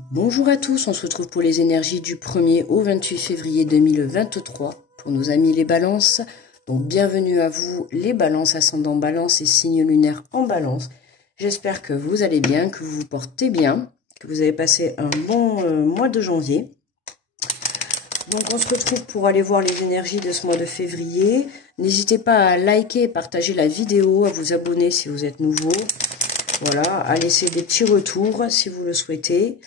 Bonjour à tous, on se retrouve pour les énergies du 1er au 28 février 2023 pour nos amis les balances. Donc bienvenue à vous les balances, ascendant balance et signe lunaire en balance. J'espère que vous allez bien, que vous vous portez bien, que vous avez passé un bon mois de janvier. Donc on se retrouve pour aller voir les énergies de ce mois de février. N'hésitez pas à liker et partager la vidéo, à vous abonner si vous êtes nouveau. Voilà, à laisser des petits retours si vous le souhaitez.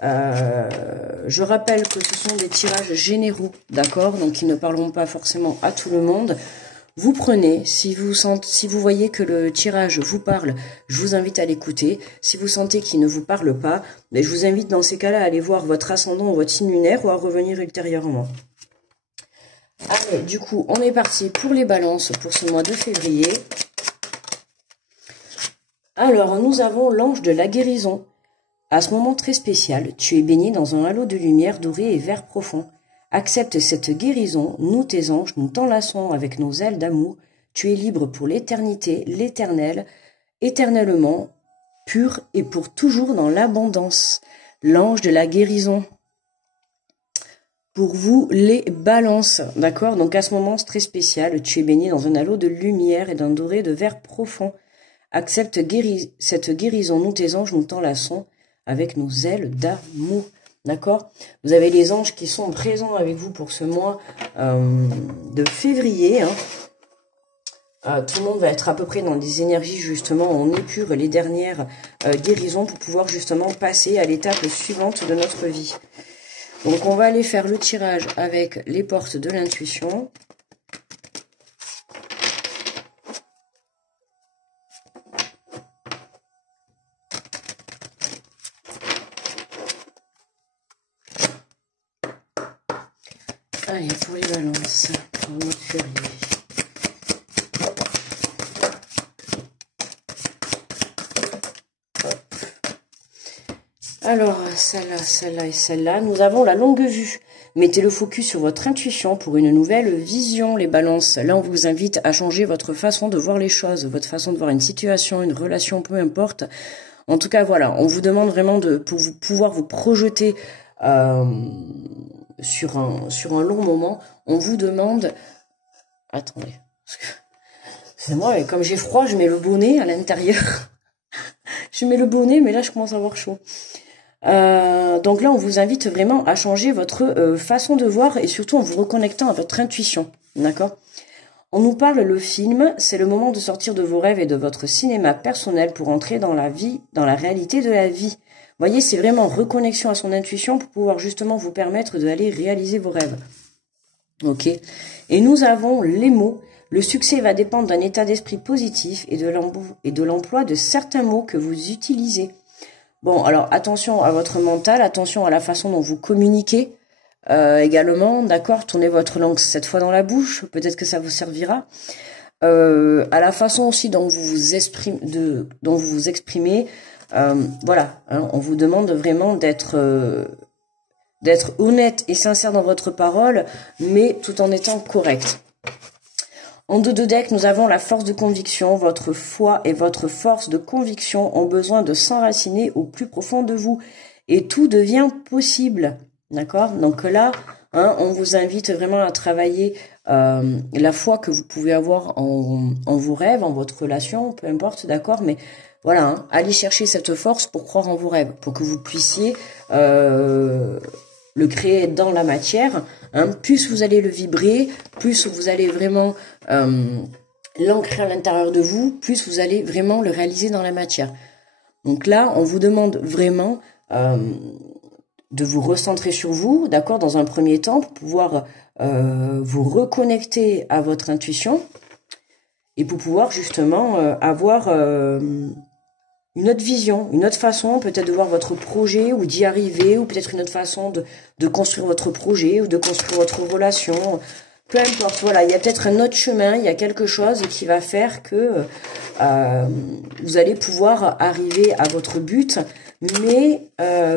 Je rappelle que ce sont des tirages généraux, d'accord, donc ils ne parleront pas forcément à tout le monde. Vous prenez, si vous voyez que le tirage vous parle, je vous invite à l'écouter. Si vous sentez qu'il ne vous parle pas, mais je vous invite dans ces cas-là à aller voir votre ascendant ou votre signe lunaire ou à revenir ultérieurement. Allez, du coup, on est parti pour les balances pour ce mois de février. Alors, nous avons l'ange de la guérison. À ce moment très spécial, tu es baigné dans un halo de lumière dorée et vert profond. Accepte cette guérison, nous tes anges, nous t'enlaçons avec nos ailes d'amour. Tu es libre pour l'éternité, l'éternel, éternellement, pur et pour toujours dans l'abondance. L'ange de la guérison. Pour vous, les balances, d'accord? Donc à ce moment très spécial, tu es baigné dans un halo de lumière et d'un doré de vert profond. Accepte cette guérison, nous tes anges, nous t'enlaçons avec nos ailes d'amour, d'accord? Vous avez les anges qui sont présents avec vous pour ce mois de février. Tout le monde va être à peu près dans des énergies, justement, on épure les dernières guérisons pour pouvoir justement passer à l'étape suivante de notre vie. Donc, on va aller faire le tirage avec les portes de l'intuition. Allez, pour les balances, pour le mois de février. Alors, celle-là et celle-là, nous avons la longue vue. Mettez le focus sur votre intuition pour une nouvelle vision, les balances. Là, on vous invite à changer votre façon de voir les choses, votre façon de voir une situation, une relation, peu importe. En tout cas, voilà, on vous demande vraiment pour pouvoir vous projeter sur un long moment. On vous demande... Attendez, c'est moi, et comme j'ai froid, je mets le bonnet à l'intérieur. Je mets le bonnet, mais là, je commence à avoir chaud. Donc là, on vous invite vraiment à changer votre façon de voir et surtout en vous reconnectant à votre intuition, d'accord? On nous parle le film, c'est le moment de sortir de vos rêves et de votre cinéma personnel pour entrer dans la vie, dans la réalité de la vie. Vous voyez, c'est vraiment reconnexion à son intuition pour pouvoir justement vous permettre d'aller réaliser vos rêves. Ok? Et nous avons les mots. Le succès va dépendre d'un état d'esprit positif et de l'emploi de certains mots que vous utilisez. Bon, alors attention à votre mental, attention à la façon dont vous communiquez également, d'accord? Tournez votre langue 7 fois dans la bouche, peut-être que ça vous servira. À la façon aussi dont vous vous exprimez, voilà, hein, on vous demande vraiment d'être honnête et sincère dans votre parole, mais tout en étant correct. En dos de deck, nous avons la force de conviction. Votre foi et votre force de conviction ont besoin de s'enraciner au plus profond de vous. Et tout devient possible. D'accord? Donc là, hein, on vous invite vraiment à travailler la foi que vous pouvez avoir en vos rêves, en votre relation, peu importe, d'accord? Mais voilà, hein, allez chercher cette force pour croire en vos rêves, pour que vous puissiez... le créer dans la matière, hein. Plus vous allez le vibrer, plus vous allez vraiment l'ancrer à l'intérieur de vous, plus vous allez vraiment le réaliser dans la matière. Donc là, on vous demande vraiment de vous recentrer sur vous, d'accord, dans un premier temps, pour pouvoir vous reconnecter à votre intuition et pour pouvoir justement avoir... une autre vision, une autre façon peut-être de voir votre projet ou d'y arriver, ou peut-être une autre façon de construire votre projet ou de construire votre relation. Peu importe, voilà, il y a peut-être un autre chemin, il y a quelque chose qui va faire que vous allez pouvoir arriver à votre but, mais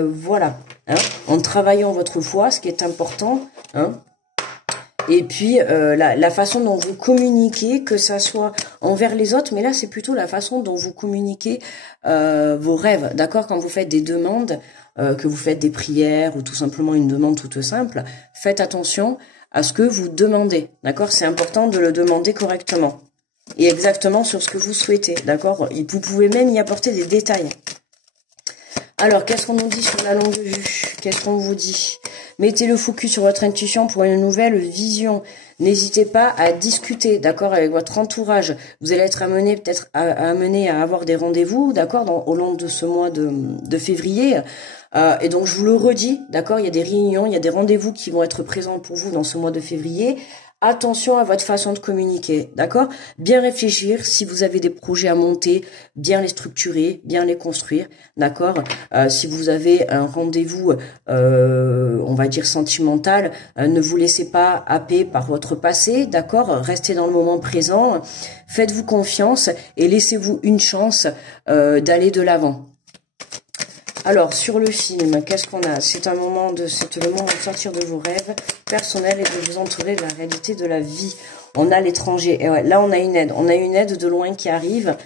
voilà, hein, en travaillant votre foi, ce qui est important, hein, Et puis, la façon dont vous communiquez, que ça soit envers les autres, mais là, c'est plutôt la façon dont vous communiquez vos rêves, d'accord? Quand vous faites des demandes, que vous faites des prières ou tout simplement une demande toute simple, faites attention à ce que vous demandez, d'accord? C'est important de le demander correctement et exactement sur ce que vous souhaitez, d'accord? Vous pouvez même y apporter des détails. Alors, qu'est-ce qu'on nous dit sur la longue vue? Qu'est-ce qu'on vous dit? Mettez le focus sur votre intuition pour une nouvelle vision. N'hésitez pas à discuter, d'accord, avec votre entourage. Vous allez être amené peut-être amené à avoir des rendez-vous, d'accord, au long de ce mois de février. Et donc, je vous le redis, d'accord, il y a des réunions, il y a des rendez-vous qui vont être présents pour vous dans ce mois de février. Attention à votre façon de communiquer, d'accord? Bien réfléchir, si vous avez des projets à monter, bien les structurer, bien les construire, d'accord? Si vous avez un rendez-vous, on va dire sentimental, ne vous laissez pas happer par votre passé, d'accord? Restez dans le moment présent, faites-vous confiance et laissez-vous une chance d'aller de l'avant. Alors, sur le film, qu'est-ce qu'on a? C'est le moment de sortir de vos rêves personnels et de vous entourer de la réalité de la vie. On a l'étranger. Et ouais, là, on a une aide. On a une aide de loin qui arrive.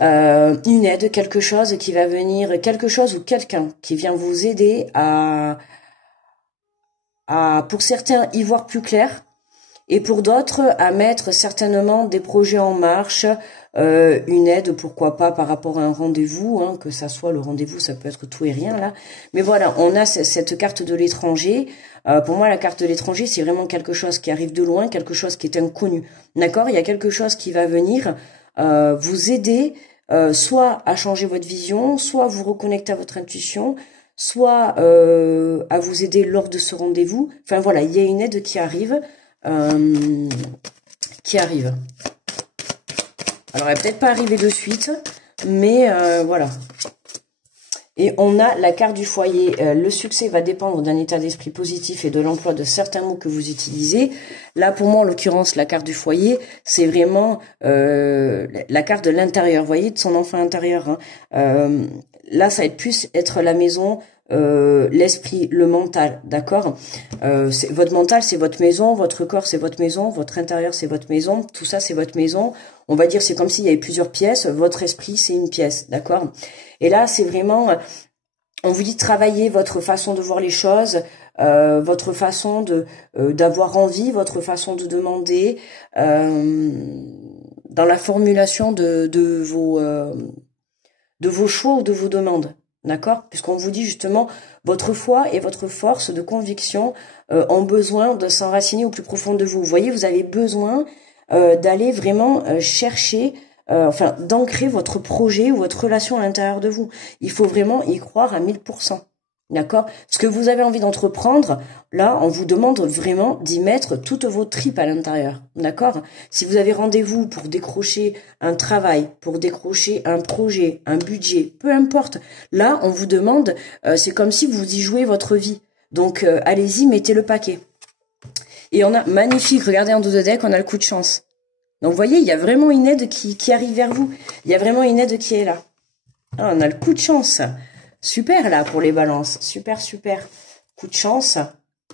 Une aide, quelque chose qui va venir, quelque chose ou quelqu'un qui vient vous aider à pour certains, y voir plus clair. Et pour d'autres, à mettre certainement des projets en marche, une aide, pourquoi pas, par rapport à un rendez-vous, hein, que ça soit le rendez-vous, ça peut être tout et rien, là. Mais voilà, on a cette carte de l'étranger. Pour moi, la carte de l'étranger, c'est vraiment quelque chose qui arrive de loin, quelque chose qui est inconnu. D'accord? Il y a quelque chose qui va venir vous aider, soit à changer votre vision, soit à vous reconnecter à votre intuition, soit à vous aider lors de ce rendez-vous. Enfin voilà, il y a une aide qui arrive. Alors, elle va peut-être pas arriver de suite, mais voilà. Et on a la carte du foyer. Le succès va dépendre d'un état d'esprit positif et de l'emploi de certains mots que vous utilisez. Là, pour moi, en l'occurrence, la carte du foyer, c'est vraiment la carte de l'intérieur, vous voyez, de son enfant intérieur. Hein. Là, ça va plus être la maison, l'esprit, le mental, d'accord? Votre mental, c'est votre maison, votre corps, c'est votre maison, votre intérieur, c'est votre maison, tout ça, c'est votre maison. On va dire, c'est comme s'il y avait plusieurs pièces, votre esprit, c'est une pièce, d'accord? Et là, c'est vraiment, on vous dit travailler votre façon de voir les choses, votre façon d'avoir envie, votre façon de demander, dans la formulation de vos choix ou de vos demandes. D'accord? Puisqu'on vous dit justement, votre foi et votre force de conviction ont besoin de s'enraciner au plus profond de vous. Vous voyez, vous avez besoin d'aller vraiment chercher, d'ancrer votre projet ou votre relation à l'intérieur de vous. Il faut vraiment y croire à 1000%. D'accord? Ce que vous avez envie d'entreprendre, là, on vous demande vraiment d'y mettre toutes vos tripes à l'intérieur. D'accord? Si vous avez rendez-vous pour décrocher un travail, pour décrocher un projet, un budget, peu importe, là, on vous demande, c'est comme si vous y jouez votre vie. Donc, allez-y, mettez le paquet. Et on a, magnifique, regardez en dos de deck, on a le coup de chance. Donc, vous voyez, il y a vraiment une aide qui arrive vers vous. Il y a vraiment une aide qui est là. Ah, on a le coup de chance. Super, là, pour les balances. Super, super. Coup de chance.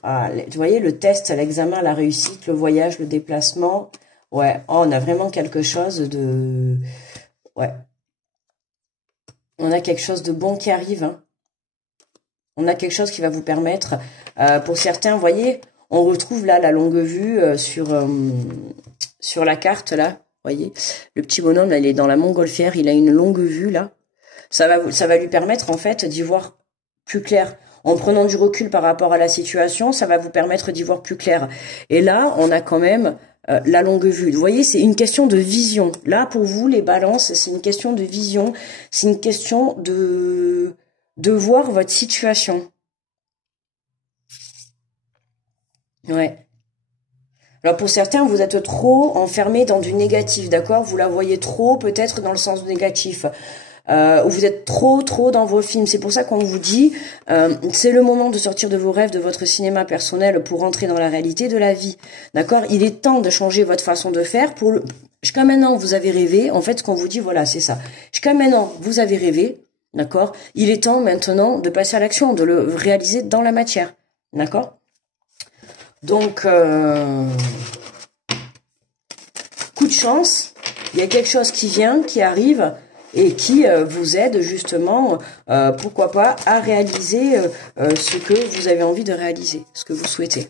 Ah, vous voyez, le test, l'examen, la réussite, le voyage, le déplacement. Ouais, oh, on a vraiment quelque chose de... Ouais. On a quelque chose de bon qui arrive. Hein. On a quelque chose qui va vous permettre... pour certains, vous voyez, on retrouve là la longue vue sur la carte, là. Vous voyez, le petit bonhomme, là, il est dans la montgolfière. Il a une longue vue, là. Ça va lui permettre, en fait, d'y voir plus clair. En prenant du recul par rapport à la situation, ça va vous permettre d'y voir plus clair. Et là, on a quand même la longue vue. Vous voyez, c'est une question de vision. Là, pour vous, les balances, c'est une question de vision. C'est une question de voir votre situation. Ouais. Alors, pour certains, vous êtes trop enfermé dans du négatif, d'accord? Vous la voyez trop, peut-être, dans le sens négatif. Où vous êtes trop dans vos films. C'est pour ça qu'on vous dit, c'est le moment de sortir de vos rêves, de votre cinéma personnel pour entrer dans la réalité de la vie. D'accord? Il est temps de changer votre façon de faire. Jusqu'à maintenant, vous avez rêvé. En fait, ce qu'on vous dit, voilà, c'est ça. Jusqu'à maintenant, vous avez rêvé. D'accord? Il est temps maintenant de passer à l'action, de le réaliser dans la matière. D'accord? Donc, coup de chance, il y a quelque chose qui vient, qui arrive et qui vous aide justement, pourquoi pas, à réaliser ce que vous avez envie de réaliser, ce que vous souhaitez.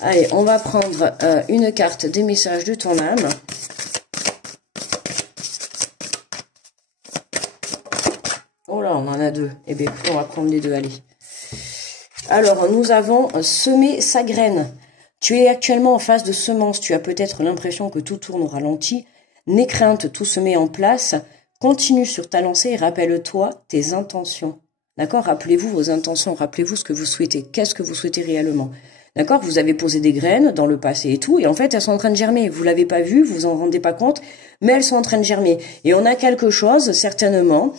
Allez, on va prendre une carte des messages de ton âme. Oh là, on en a deux. Eh bien, écoutez, on va prendre les deux, allez. Alors, nous avons semé sa graine. Tu es actuellement en phase de semence. Tu as peut-être l'impression que tout tourne au ralenti. N'aie crainte, tout se met en place. Continue sur ta lancée et rappelle-toi tes intentions. D'accord? Rappelez-vous vos intentions, rappelez-vous ce que vous souhaitez. Qu'est-ce que vous souhaitez réellement? D'accord? Vous avez posé des graines dans le passé et tout, et en fait, elles sont en train de germer. Vous l'avez pas vu, vous vous en rendez pas compte, mais elles sont en train de germer. Et on a quelque chose, certainement,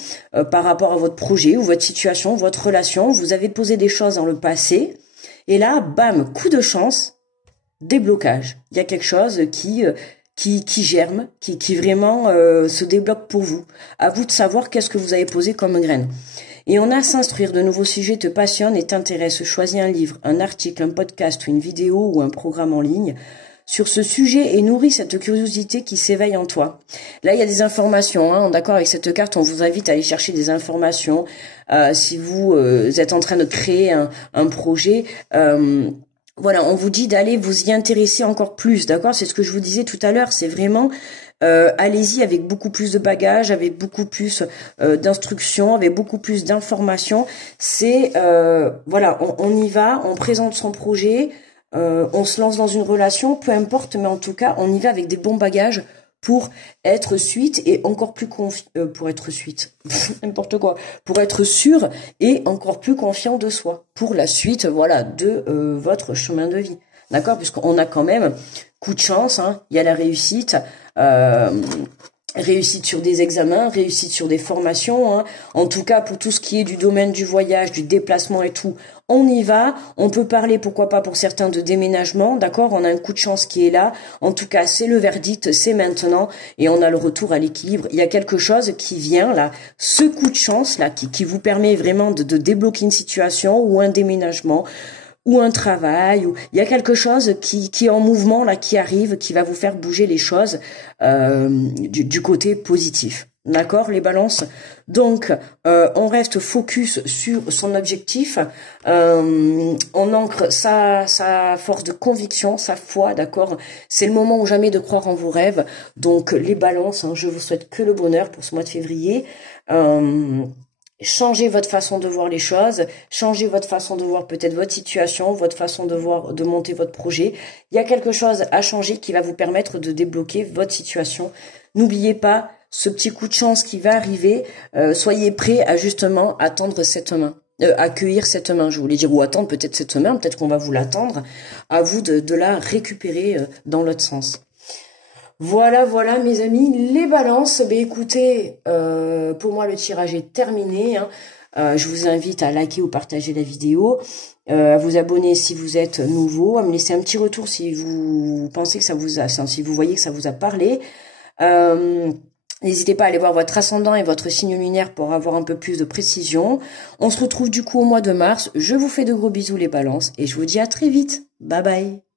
par rapport à votre projet ou votre situation, votre relation. Vous avez posé des choses dans le passé, et là, bam, coup de chance, déblocage. Il y a quelque chose qui germe, qui vraiment se débloque pour vous. À vous de savoir qu'est-ce que vous avez posé comme graine. Et on a s'instruire, de nouveaux sujets te passionnent et t'intéressent. Choisis un livre, un article, un podcast, une vidéo ou un programme en ligne sur ce sujet et nourris cette curiosité qui s'éveille en toi. Là, il y a des informations, hein, d'accord, avec cette carte, on vous invite à aller chercher des informations. Si vous êtes en train de créer un projet, voilà, on vous dit d'aller vous y intéresser encore plus, d'accord? C'est ce que je vous disais tout à l'heure, c'est vraiment... allez-y avec beaucoup plus de bagages, avec beaucoup plus d'instructions, avec beaucoup plus d'informations. C'est voilà, on y va, on présente son projet, on se lance dans une relation, peu importe, mais en tout cas, on y va avec des bons bagages pour être suite et encore plus pour être suite, n'importe quoi, pour être sûr et encore plus confiant de soi pour la suite, voilà, de votre chemin de vie. D'accord, puisqu'on a quand même coup de chance, hein, il y a la réussite, réussite sur des examens, réussite sur des formations, hein. En tout cas pour tout ce qui est du domaine du voyage, du déplacement et tout, on y va. On peut parler, pourquoi pas pour certains, de déménagement, d'accord, on a un coup de chance qui est là. En tout cas c'est le verdict, c'est maintenant et on a le retour à l'équilibre. Il y a quelque chose qui vient là, ce coup de chance là qui vous permet vraiment de débloquer une situation ou un déménagement ou un travail, ou il y a quelque chose qui est en mouvement là, qui arrive, qui va vous faire bouger les choses du côté positif. D'accord, les balances. Donc, on reste focus sur son objectif. On ancre sa force de conviction, sa foi, d'accord. C'est le moment ou jamais de croire en vos rêves. Donc, les balances, hein, je vous souhaite que le bonheur pour ce mois de février. Changez votre façon de voir les choses, changez votre façon de voir peut-être votre situation, votre façon de voir, de monter votre projet. Il y a quelque chose à changer qui va vous permettre de débloquer votre situation. N'oubliez pas ce petit coup de chance qui va arriver. Soyez prêts à justement attendre cette main. Accueillir cette main, je voulais dire, ou attendre peut-être cette main, peut-être qu'on va vous l'attendre. À vous de la récupérer dans l'autre sens. Voilà, voilà mes amis, les balances. Ben écoutez, pour moi le tirage est terminé, hein. Je vous invite à liker ou partager la vidéo, à vous abonner si vous êtes nouveau, à me laisser un petit retour si vous pensez que ça vous a, si vous voyez que ça vous a parlé. N'hésitez pas à aller voir votre ascendant et votre signe lunaire pour avoir un peu plus de précision. On se retrouve du coup au mois de mars. Je vous fais de gros bisous les balances et je vous dis à très vite. Bye bye.